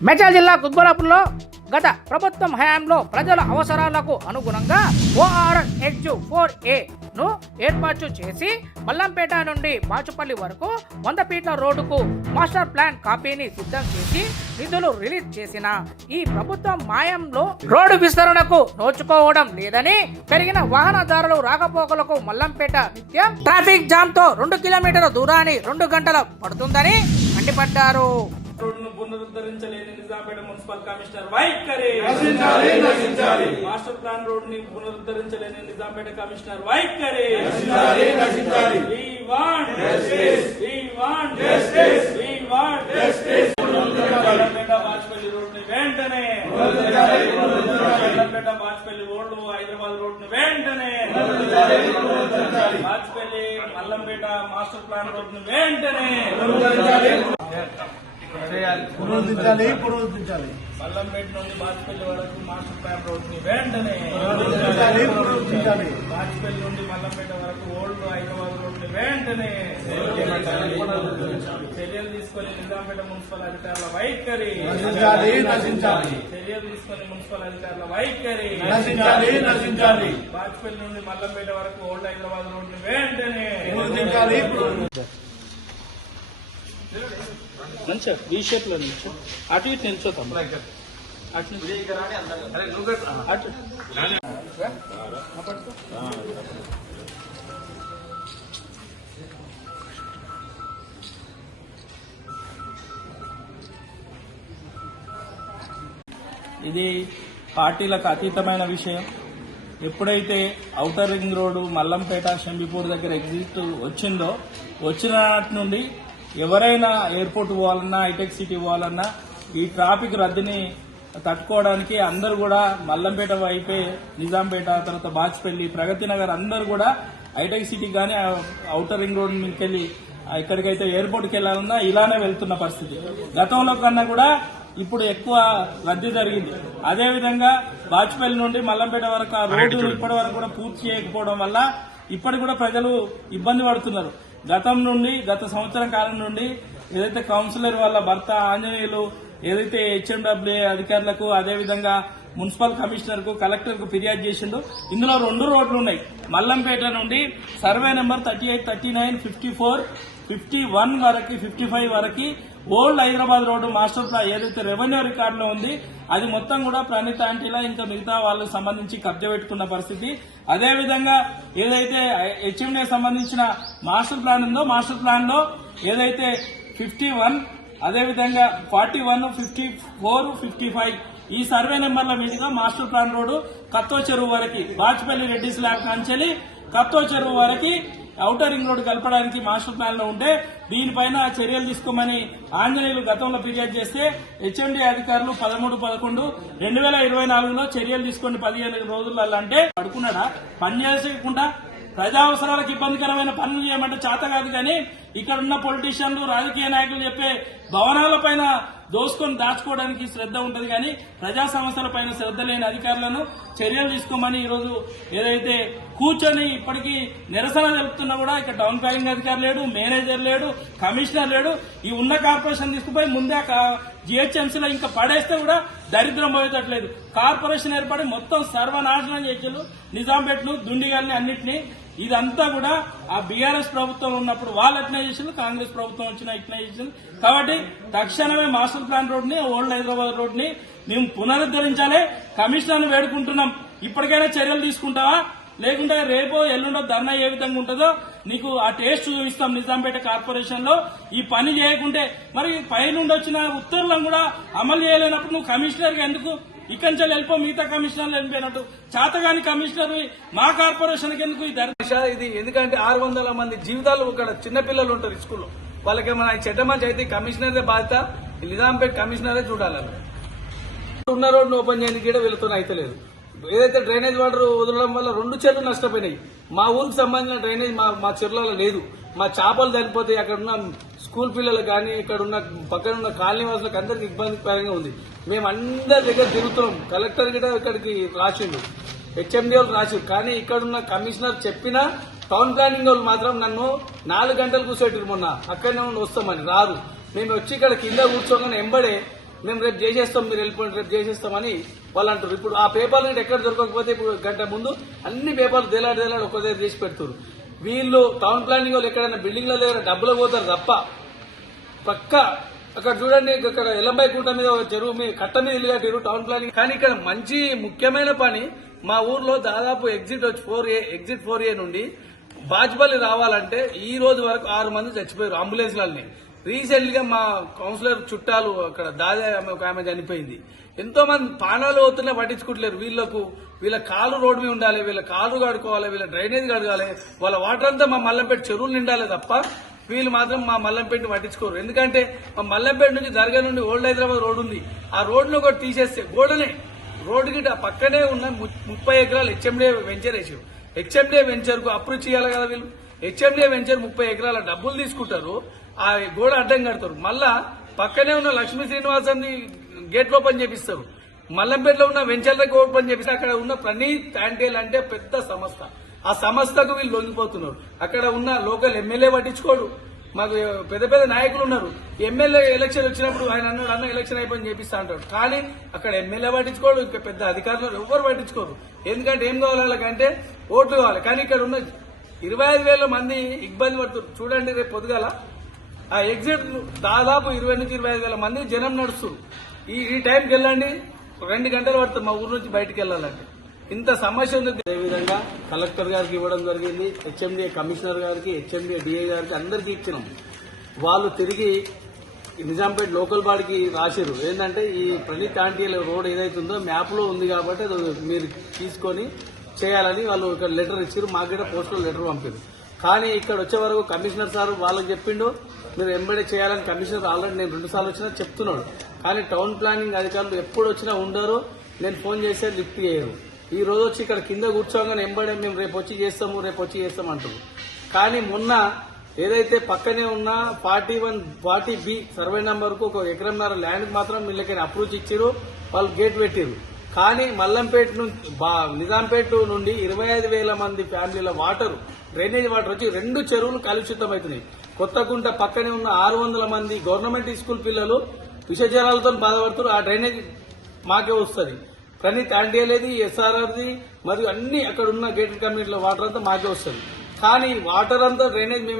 మేడ్చల్ జిల్లా కుత్బులాపూర్లో గత ప్రభుత్వం హయాంలో ప్రజల అవసరాలకు అనుగుణంగా ఓఆర్ హెచ్ ఫోర్ ఏ ను ఏర్పాటు చేసి మల్లంపేట నుండి బాచుపల్లి వరకు వంద పీట్ల రోడ్డుకు మాస్టర్ ప్లాన్ కాపీని సిద్ధం చేసి నిధులు రిలీజ్ చేసిన ఈ ప్రభుత్వం మాయంలో రోడ్డు విస్తరణకు నోచుకోవడం లేదని పెరిగిన వాహనదారులు రాకపోకలకు మల్లంపేట నిత్యం ట్రాఫిక్ జామ్తో రెండు కిలోమీటర్ల దూరాన్ని రెండు గంటలు పడుతుందని మండిపడ్డారు. రోడ్డును పునరుద్ధరించలేని నిజాంపేట మున్సిపల్ కమిషనర్ వైఖరి. మాస్టర్ ప్లాన్ రోడ్డుని పునరుద్ధరించలేని నిజాంపేట కమిషనర్ వైఖరి. We want We want We want Mallampet Bajpalli రోడ్డుని వెంటనే మల్లంపేట బాజ్పల్లి రోడ్డు హైదరాబాద్ రోడ్డుని వెంటనే బాజ్పల్లి మల్లంపేట మాస్టర్ ప్లాన్ రోడ్డుని వెంటనే పునరుద్ధరించాలి పునరుద్ధరించాలి మల్లంపేట నుండి బాజ్పల్లి వరకు మాస్టర్ ప్లాన్ రోడ్ని వెంటనే పునరుద్ధరించాలి నుండి మల్లంపేట వరకు ఓల్డ్ హైదరాబాద్ రోడ్ని వెంటనే చర్యలు తీసుకొని నిజాంపేట మున్సిపల్ అధికారుల వైఖరి. నశించాలి చర్యలు తీసుకొని మున్సిపల్ అధికారుల వైఖరి. నశించాలి నశించాలి. నుండి మల్లంపేట వరకు ఓల్డ్ హైదరాబాద్ రోడ్ని వెంటనే పునరుద్ధరించాలి మంచిగా ఈ షేప్లో నిల్చో అటు ఇటు అటు. అటు. ఇది పార్టీలకు అతీతమైన విషయం. ఎప్పుడైతే outer ring road Mallampet Shambipur దగ్గర ఎగ్జిట్ వచ్చిందో వచ్చిన నాటి నుండి ఎవరైనా ఎయిర్పోర్ట్ పోవాలన్నా హైటెక్ సిటీ పోవాలన్నా ఈ ట్రాఫిక్ రద్దీని తట్టుకోవడానికి అందరూ కూడా మల్లంపేట వైపే నిజాంపేట తర్వాత బాచ్పల్లి ప్రగతి నగర్ అందరూ కూడా హైటెక్ సిటీ కానీ ఔటర్ రింగ్ రోడ్ మీదకెళ్ళి ఎక్కడికైతే ఎయిర్పోర్ట్కి వెళ్ళాలన్నా ఇలానే వెళ్తున్న పరిస్థితి. గతంలో కన్నా కూడా ఇప్పుడు ఎక్కువ రద్దీ జరిగింది. అదే విధంగా బాచ్పల్లి నుండి మల్లంపేట వరకు ఆ రోడ్డు ఇప్పటి వరకు కూడా పూర్తి చేయకపోవడం వల్ల ఇప్పటికి కూడా ప్రజలు ఇబ్బంది పడుతున్నారు. గతం నుండి గత సంవత్సరం కాలం నుండి ఏదైతే కౌన్సిలర్ వాళ్ళ భర్త ఆంజనేయులు ఏదైతే హెచ్ఎండబ్ల్యూ అధికారులకు అదేవిధంగా మున్సిపల్ కమిషనర్కు కలెక్టర్కు ఫిర్యాదు చేసిండు ఇందులో రెండు రోడ్లు ఉన్నాయి. మల్లంపేట నుండి survey number thirty eight thirty nine fifty four fifty one వరకు ఫిఫ్టీ ఫైవ్ వరకు old Hyderabad road master plan ఏదైతే రెవెన్యూ రికార్డులో ఉంది అది మొత్తం కూడా ప్రణీత ఆంటీలా ఇంకా మిగతా వాళ్ళకి సంబంధించి కబ్జా పెట్టుకున్న పరిస్థితి. అదేవిధంగా ఏదైతే హెచ్ఎండే సంబంధించిన మాస్టర్ ప్లాన్ ఉందో మాస్టర్ ప్లాన్లో ఏదైతే ఫిఫ్టీ వన్ అదేవిధంగా forty one fifty four fifty five ఈ సర్వే నెంబర్ల మీదుగా మాస్టర్ ప్లాన్ రోడ్డు కత్తో చెరువు వరకు బాచ్పల్లి రెడ్డి స్లాబ్ కాంచెలి కత్తో చెరువు వరకు ఔటర్ రింగ్ రోడ్డు కలపడానికి మాస్టర్ ప్లాన్లో ఉంటే దీనిపైన చర్యలు తీసుకోమని ఆంజనేయులు గతంలో ఫిర్యాదు చేస్తే హెచ్ఎండి అధికారులు పదమూడు పదకొండు రెండు వేల ఇరవై నాలుగులో చర్యలు తీసుకొని పదిహేను రోజులలో అంటే పడుకున్నాడా? పని చేసేయకుండా ప్రజా అవసరాలకు ఇబ్బందికరమైన పనులు చేయమంటే చేత కాదు కానీ ఇక్కడ ఉన్న పొలిటీషియన్లు రాజకీయ నాయకులు చెప్పే భవనాల పైన దోసుకొని దాచుకోవడానికి శ్రద్ధ ఉంటుంది కానీ ప్రజా సమస్యల పైన శ్రద్ధ లేని అధికారులను చర్యలు తీసుకోమని ఈరోజు ఏదైతే కూర్చొని ఇప్పటికీ నిరసన తెలుపుతున్నా కూడా ఇక్కడ టౌన్ ప్లానింగ్ అధికారి లేడు మేనేజర్ లేడు కమిషనర్ లేడు. ఈ ఉన్న కార్పొరేషన్ తీసుకుపోయి ముందే జిహెచ్ఎంసీలో ఇంకా పడేస్తే కూడా దరిద్రం పోయేటట్లేదు. కార్పొరేషన్ ఏర్పడి మొత్తం సర్వనాశనం చేసారు నిజాంపేటను దుండిగల్ని అన్నింటినీ ఇదంతా కూడా ఆ బీఆర్ఎస్ ప్రభుత్వం ఉన్నప్పుడు వాళ్ళు ఎట్లా చేసిండ్రు కాంగ్రెస్ ప్రభుత్వం వచ్చినా ఇట్లా చేసిండ్రు కాబట్టి తక్షణమే మాస్టర్ ప్లాన్ రోడ్ని ఓల్డ్ హైదరాబాద్ రోడ్ని మేము పునరుద్ధరించాలి. కమిషనర్ వేడుకుంటున్నాం. ఇప్పటికైనా చర్యలు తీసుకుంటావా? లేకుంటే రేపో ఎల్లుండో ధర్నా ఏ విధంగా ఉంటుందో నీకు ఆ టేస్ట్ చూపిస్తాం నిజాంపేట కార్పొరేషన్లో ఈ పని చేయకుంటే మరి పైన వచ్చిన ఉత్తర్వులను కూడా అమలు చేయలేనప్పుడు నువ్వు కమిషనర్గా ఎందుకు? ఇక్కడి నుంచి వెళ్ళిపో మిగతా కమిషనర్లు వెళ్ళిపోయినట్టు. చేతగాని కమిషనర్ మా కార్పొరేషన్ ఎందుకు ఈ ధర ఇది. ఎందుకంటే ఆరు వందల మంది జీవితాలు ఇక్కడ చిన్నపిల్లలు ఉంటారు స్కూల్లో. వాళ్ళకి ఏమైనా చెడ్డ మంచి అయితే కమిషనరే బాధ్యత? నిజాంపేట కమిషనరే చూడాలి ఉన్న రోడ్డు ఓపెన్ చేయడానికి కూడా వెళుతున్న అయితలేదు ఏదైతే డ్రైనేజ్ వాటర్ వదలడం వల్ల రెండు చెర్లు నష్టపోయినాయి. మా ఊరికి సంబంధించిన డ్రైనేజ్ మా మా చెరువులలో లేదు. మా చేపలు చనిపోతే అక్కడ ఉన్న స్కూల్ పిల్లలు కానీ ఇక్కడ ఉన్న పక్కన ఉన్న కాలనీ వాసులకు అందరికి ఇబ్బందికరంగా ఉంది. మేము అందరి దగ్గర తిరుగుతున్నాం. కలెక్టర్ కూడా ఇక్కడికి రాసిండు. హెచ్ఎండి వాళ్ళు కానీ ఇక్కడున్న కమిషనర్ చెప్పినా టౌన్ ప్లానింగ్ వాళ్ళు మాత్రం నన్ను నాలుగు గంటలు కూర్చోటి మొన్న. అక్కడనే ఉండి వస్తామని రారు. మేము వచ్చి ఇక్కడ కింద కూర్చోగానే ఎంబడే మేము రేపు చేసేస్తాం మీరు వెళ్ళిపోండి రేపు చేసేస్తామని వాళ్ళు అంటారు ఇప్పుడు ఆ పేపర్లు ఎక్కడ దొరకకపోతే ఇప్పుడు గంట ముందు అన్ని పేపర్లు దేలాడు దేలాడు ఒక్క దగ్గర చేసి పెడుతున్నారు వీళ్ళు టౌన్ ప్లానింగ్ వాళ్ళు ఎక్కడైనా బిల్డింగ్ల దగ్గర డబ్బులు పోతారు తప్ప పక్క అక్కడ చూడండి ఇక్కడ ఎల్లంబాయి కూట మీద ఒక చెరువు మీద కట్ట మీద ఇల్లు కట్టారు టౌన్ ప్లానింగ్ కానీ ఇక్కడ మంచి ముఖ్యమైన పని మా ఊర్లో దాదాపు ఎగ్జిట్ వచ్చి four A exit four A నుండి బాజ్పల్లి రావాలంటే ఈ రోజు వరకు ఆరు మంది చచ్చిపోయారు అంబులెన్స్లని రీసెంట్గా మా కౌన్సిలర్ చుట్టాలు అక్కడ దాదా ఒక ఆమె చనిపోయింది. ఎంతో మంది పానాలు అవుతున్నా పట్టించుకుంటలేరు వీళ్ళకు. వీళ్ళ కాలు రోడ్డు మీద ఉండాలి వీళ్ళ కాలు కడుకోవాలి వీళ్ళ డ్రైనేజ్ కడగాలి వాళ్ళ వాటర్ అంతా మా మల్లంపేట చెరువులు నిండాలి తప్ప వీళ్ళు మాత్రం మా మల్లంపేట పట్టించుకోరు. ఎందుకంటే మా మల్లంపేట నుంచి దర్గా నుండి ఓల్డ్ హైదరాబాద్ రోడ్ ఉంది. ఆ రోడ్ను ఒకటి తీసేస్తే గోడనే రోడ్డు గిట్ట పక్కనే ఉన్న ముప్పై ఎకరాలు హెచ్ఎండే వెంచర్ వేసారు. హెచ్ఎండే వెంచర్కు అప్రూవ్ చేయాలి కదా వీళ్ళు? హెచ్ఎండే వెంచర్ ముప్పై ఎకరాల డబ్బులు తీసుకుంటారు ఆ గోడ అడ్డం కడతారు. మళ్ళా పక్కనే ఉన్న లక్ష్మీ శ్రీనివాసాన్ని గేట్లు ఓపెన్ చేపిస్తారు. మల్లంపేటలో ఉన్న వెంచర్లకు ఓపెన్ చేపిస్తే అక్కడ ఉన్న ప్రణీత్ టాంటేల్ అంటే పెద్ద సంస్థ. ఆ సంస్థకు వీళ్ళు లొంగిపోతున్నారు. అక్కడ ఉన్న లోకల్ ఎమ్మెల్యే పట్టించుకోడు. మాకు పెద్ద పెద్ద నాయకులు ఉన్నారు. ఎమ్మెల్యే ఎలక్షన్ వచ్చినప్పుడు ఆయన అన్నాడు అన్న ఎలక్షన్ అయిపోయింది చేపిస్తా అంటాడు. కానీ అక్కడ ఎమ్మెల్యే పట్టించుకోడు ఇంకా పెద్ద అధికారులు ఎవ్వరు పట్టించుకోరు. ఎందుకంటే ఏం కావాలి వాళ్ళకంటే ఓట్లు కావాలి. కానీ ఇక్కడ ఉన్న ఇరవై ఐదు వేల మంది ఇబ్బంది పడుతున్నారు. చూడండి రేపు పొద్దుగాల ఆ ఎగ్జిట్ దాదాపు ఇరవై నుంచి ఇరవై ఐదు వేల మంది జనం నడుస్తారు ఈ ఈ టైంకి వెళ్ళండి. రెండు గంటలు పడుతుంది మా ఊరు నుంచి బయటకు వెళ్ళాలంటే. ఇంత సమస్య ఉంది అదేవిధంగా కలెక్టర్ గారికి ఇవ్వడం జరిగింది హెచ్ఎండిఏ కమిషనర్ గారికి హెచ్ఎండిఏ డిఏ గారికి అందరికీ ఇచ్చినాం. వాళ్ళు తిరిగి నిజాంపేట లోకల్ బాడీకి రాసిరు ఏంటంటే ఈ ప్రణీత్ ఆంటీల రోడ్ ఏదైతుందో మ్యాప్లో ఉంది కాబట్టి అది మీరు తీసుకొని చేయాలని వాళ్ళు ఇక్కడ లెటర్ ఇచ్చారు మాకు కూడా పోస్టల్ లెటర్ పంపారు కానీ ఇక్కడ వచ్చే వరకు కమిషనర్ సార్ వాళ్ళకి చెప్పిండు మీరు ఎంబడే చేయాలని కమిషనర్ ఆల్రెడీ నేను రెండు సార్లు వచ్చినా చెప్తున్నాడు. కానీ టౌన్ ప్లానింగ్ అధికారులు ఎప్పుడు వచ్చినా ఉండరు. నేను ఫోన్ చేస్తే లిఫ్ట్ చేయరు. ఈ రోజు వచ్చి ఇక్కడ కింద కూర్చోగానే ఎంబడే మేము రేపు వచ్చి చేస్తాము రేపు వచ్చి చేస్తాం అంటారు. కానీ మొన్న ఏదైతే పక్కనే ఉన్న forty one forty B survey నంబర్కు ఒక ఎకరంన్నర ల్యాండ్ మాత్రం వీళ్ళకి అప్రూచ్ ఇచ్చారు వాళ్ళు గేట్ పెట్టారు కానీ మల్లంపేట నుంచి నిజాంపేట నుండి ఇరవై ఐదు వేల మంది ఫ్యామిలీల వాటర్ డ్రైనేజ్ వాటర్ వచ్చి రెండు చెరువులు కలుషితం అవుతున్నాయి. కొత్తకుంట పక్కనే ఉన్న ఆరు వందల మంది గవర్నమెంట్ స్కూల్ పిల్లలు విషజ్వరాలతో బాధపడుతున్నారు ఆ డ్రైనేజ్ మాకే వస్తుంది. ప్రణీత్ ఆండియలేది ఎస్ఆర్ఆర్ది మరియు అన్ని అక్కడ ఉన్న గేటెడ్ కమ్యూనిటీలో వాటర్ అంతా మాకే వస్తుంది. కానీ వాటర్ అంతా డ్రైనేజ్ మేమే